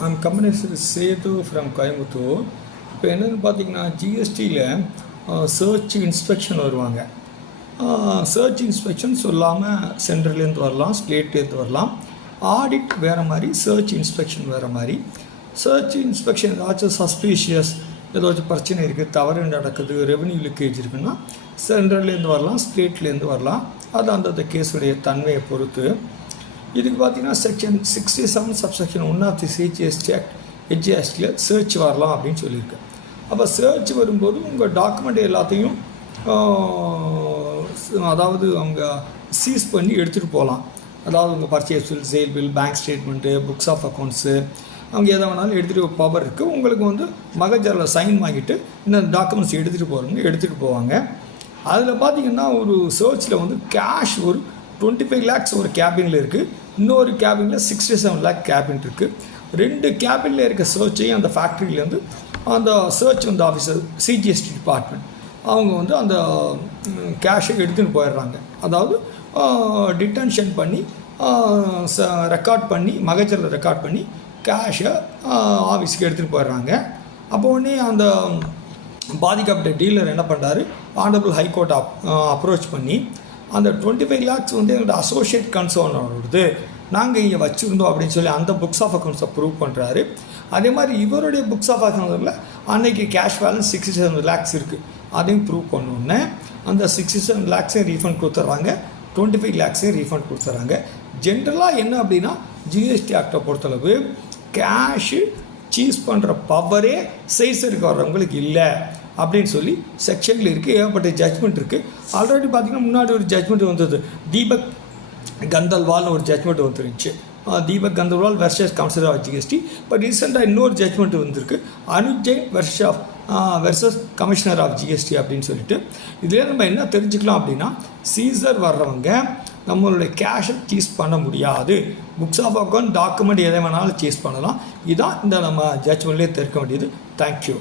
company Sethu from Coimbatore. இப்போ என்னென்னு பார்த்தீங்கன்னா ஜிஎஸ்டியில் சர்ச் இன்ஸ்பெக்ஷன் வருவாங்க. சர்ச் இன்ஸ்பெக்ஷன் சொல்லாமல் சென்ட்ரல்லேருந்து வரலாம், ஸ்டேட்லேருந்து வரலாம். ஆடிட் வேறு மாதிரி, சர்ச் இன்ஸ்பெக்ஷன் வேறு மாதிரி. சர்ச் இன்ஸ்பெக்ஷன் ஏதாச்சும் சஸ்பீஷியஸ், ஏதாச்சும் பிரச்சனை இருக்குது, தவறு நடக்குது, ரெவன்யூ லீக்கேஜ் இருக்குன்னா சென்ட்ரல்லேருந்து வரலாம், ஸ்டேட்லேருந்து வரலாம். அது அந்தந்த கேஸுடைய தன்மையை பொறுத்து. இதுக்கு பார்த்தீங்கன்னா section 67 subsection 1 of the CGST act ஹெச்ஜிஎஸ்டியில் சர்ச் வரலாம் அப்படின்னு சொல்லியிருக்கு. அப்போ சர்ச் வரும்போது உங்கள் டாக்குமெண்ட் எல்லாத்தையும் அதாவது அவங்க சீஸ் பண்ணி எடுத்துகிட்டு போகலாம். அதாவது உங்கள் purchase bill, sale bill, bank statement, books of accounts, அவங்க எதை வேணாலும் எடுத்துகிட்டு பவர் இருக்குது. உங்களுக்கு வந்து மகஜரில் சைன் வாங்கிட்டு இந்த டாக்குமெண்ட்ஸ் எடுத்துகிட்டு போகிறவங்க எடுத்துகிட்டு போவாங்க. அதில் பார்த்திங்கன்னா ஒரு சர்ச்சில் வந்து கேஷ் ஒரு 25 lakhs ஒரு கேபினில் இருக்குது. இன்னொரு கேபினில் 67 lakh கேபின் இருக்குது. 2 கேபினில் இருக்க சர்ச்சையும் அந்த ஃபேக்ட்ரியிலேருந்து அந்த சர்ச் வந்து ஆஃபீஸர் சிஜிஎஸ்டி டிபார்ட்மெண்ட் அவங்க வந்து அந்த கேஷை எடுத்துகிட்டு போயிடுறாங்க. அதாவது டிடென்ஷன் பண்ணி ரெக்கார்ட் பண்ணி மகஜரில் ரெக்கார்ட் பண்ணி கேஷை ஆஃபீஸுக்கு எடுத்துகிட்டு போயிடுறாங்க. அப்போ உடனே அந்த பாதிக்கப்பட்ட டீலர் என்ன பண்ணுறாரு, ஆனரபிள் ஹைகோர்ட் அப்ரோச் பண்ணி அந்த 25 lakhs வந்து எங்களோட அசோசியேட் கன்சர்னோடது நாங்கள் இங்கே வச்சுருந்தோம் அப்படின்னு சொல்லி அந்த புக்ஸ் ஆஃப் அக்கௌண்ட்ஸை ப்ரூவ் பண்ணுறாரு. அதே மாதிரி இவருடைய புக்ஸ் ஆஃப் அக்கௌண்ட்ஸில் அன்றைக்கி கேஷ் பேலன்ஸ் 67 lakhs இருக்குது. அதையும் ப்ரூவ் பண்ணோன்னே அந்த 67 lakhs ரீஃபண்ட் கொடுத்துட்றாங்க, 25 lakhs ரீஃபண்ட் கொடுத்துட்றாங்க. ஜென்ரலாக என்ன அப்படின்னா ஜிஎஸ்டி ஆக்டை பொறுத்தளவு கேஷு சீஸ் பண்ணுற பவரே சைஸருக்கு வர்றவங்களுக்கு இல்லை அப்படின்னு சொல்லி செக்ஷனில் இருக்குது. ஏகப்பட்ட ஜட்ஜ்மெண்ட் இருக்குது. ஆல்ரெடி பார்த்திங்கன்னா முன்னாடி ஒரு ஜட்ஜ்மெண்ட் வந்தது, தீபக் கந்தல்வால்னு ஒரு ஜட்ஜ்மெண்ட் வந்துருந்துச்சு. Deepak Khandelwal versus councillor of GST. இப்போ ரீசெண்டாக இன்னொரு ஜட்ஜ்மெண்ட் வந்திருக்கு, Anuj Jain versus commissioner of GST அப்படின்னு சொல்லிட்டு. இதிலே நம்ம என்ன தெரிஞ்சுக்கலாம் அப்படின்னா, சீசர் வர்றவங்க நம்மளுடைய கேஷை சீஸ் பண்ண முடியாது. புக்ஸ் ஆஃப் அக்கௌண்ட் டாக்குமெண்ட் எதை வேணாலும் சீஸ் பண்ணலாம். இதுதான் இந்த நம்ம ஜட்ஜ்மெண்ட்லேயே தெரிவிக்க வேண்டியது. தேங்க்யூ.